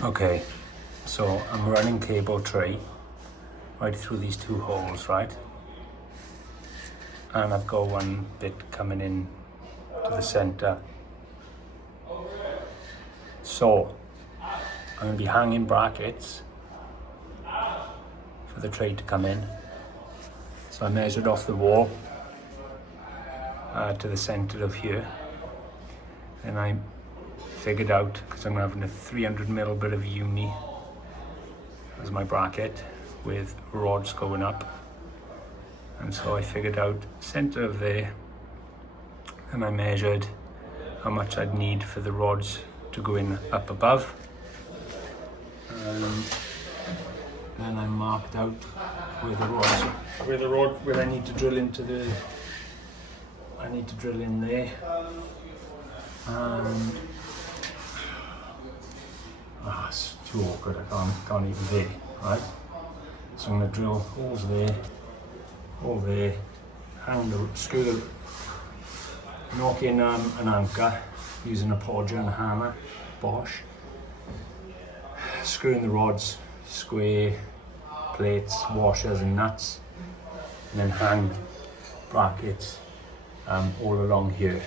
Okay, so I'm running cable tray right through these two holes, right? And I've got one bit coming in to the center. So I'm going to be hanging brackets for the tray to come in. So I measured off the wall to the center of here, and I figured out, because I'm having a 300mm bit of uni as my bracket with rods going up, and so I figured out center of there, and I measured how much I'd need for the rods to go in up above, and then I marked out where I need to drill into the, I need to drill in there, and it's too awkward, I can't even there, right? So I'm going to drill holes there, hole there, screw the, knock in an anchor using a podger and a hammer, Bosch, screwing the rods, square, plates, washers and nuts, and then hang brackets all along here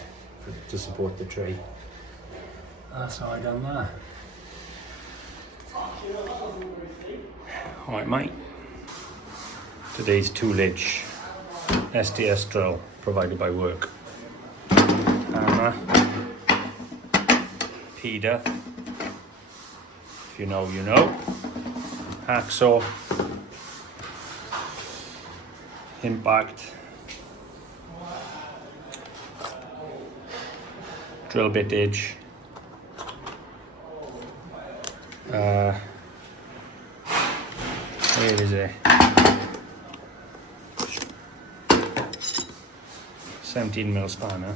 to support the tray. That's how I done that. Alright mate, today's toolage, STS drill provided by work, hammer, Peter, if you know you know, hacksaw, impact, drill bit edge, where is it? 17mm spanner.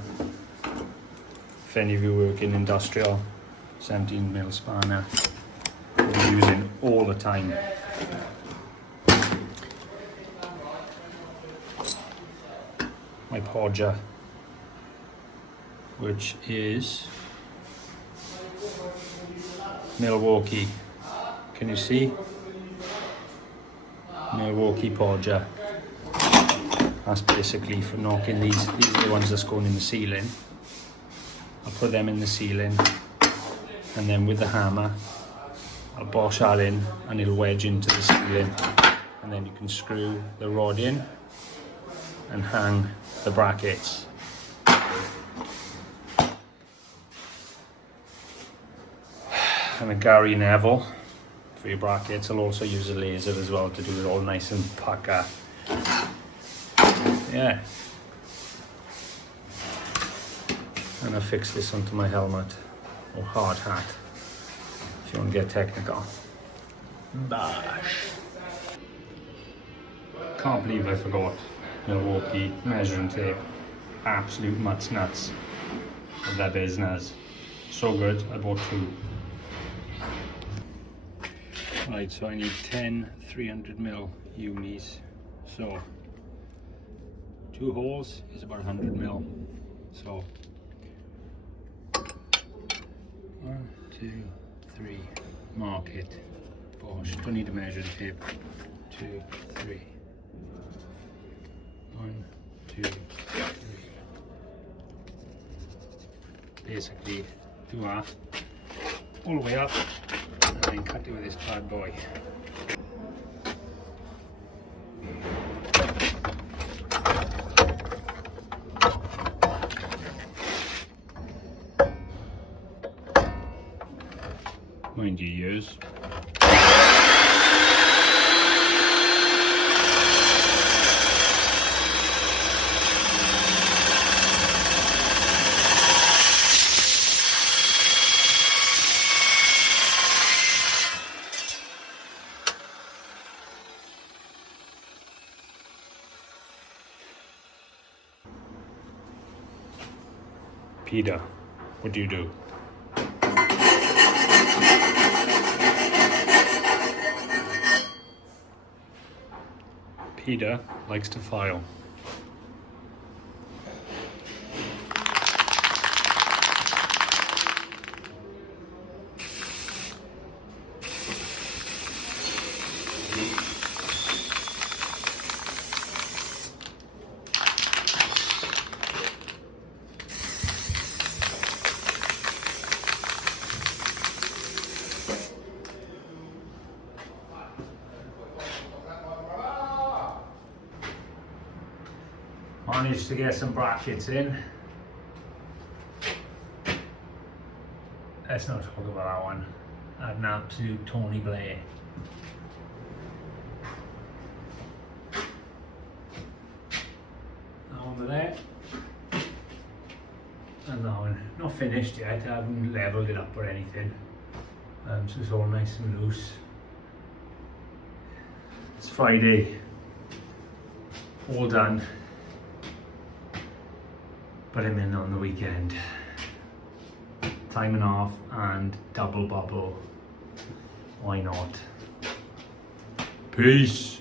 If any of you work in industrial, 17mm spanner we're using all the time. My podger, which is Milwaukee. Can you see? Milwaukee podger. That's basically for knocking these are the ones that's going in the ceiling. I'll put them in the ceiling, and then with the hammer I'll bosh that in and it'll wedge into the ceiling, and then you can screw the rod in and hang the brackets. And a Gary Neville for your brackets. I'll also use a laser as well to do it all nice and pucker. Yeah. And I'll fix this onto my helmet or hard hat if you want to get technical. Bash. Can't believe I forgot Milwaukee measuring tape. Absolute mutts nuts of their business. So good, I bought 2. Right, so I need 10 300mm unis. So 2 holes is about 100mm. So 1, 2, 3, mark it. Bosh, don't need a measuring tape. 2, 3. 1, 2, 3. Basically do that all the way up, and then cut it with this bad boy. Mind your ears. Peter, what do you do? Peter likes to file. managed to get some brackets in. Let's not talk about that one. I had an absolute Tony Blair. That one there. And that one, not finished yet, I haven't levelled it up or anything. So it's all nice and loose. It's Friday, all done, but I'm in on the weekend. Time and off and double bubble, why not? Peace.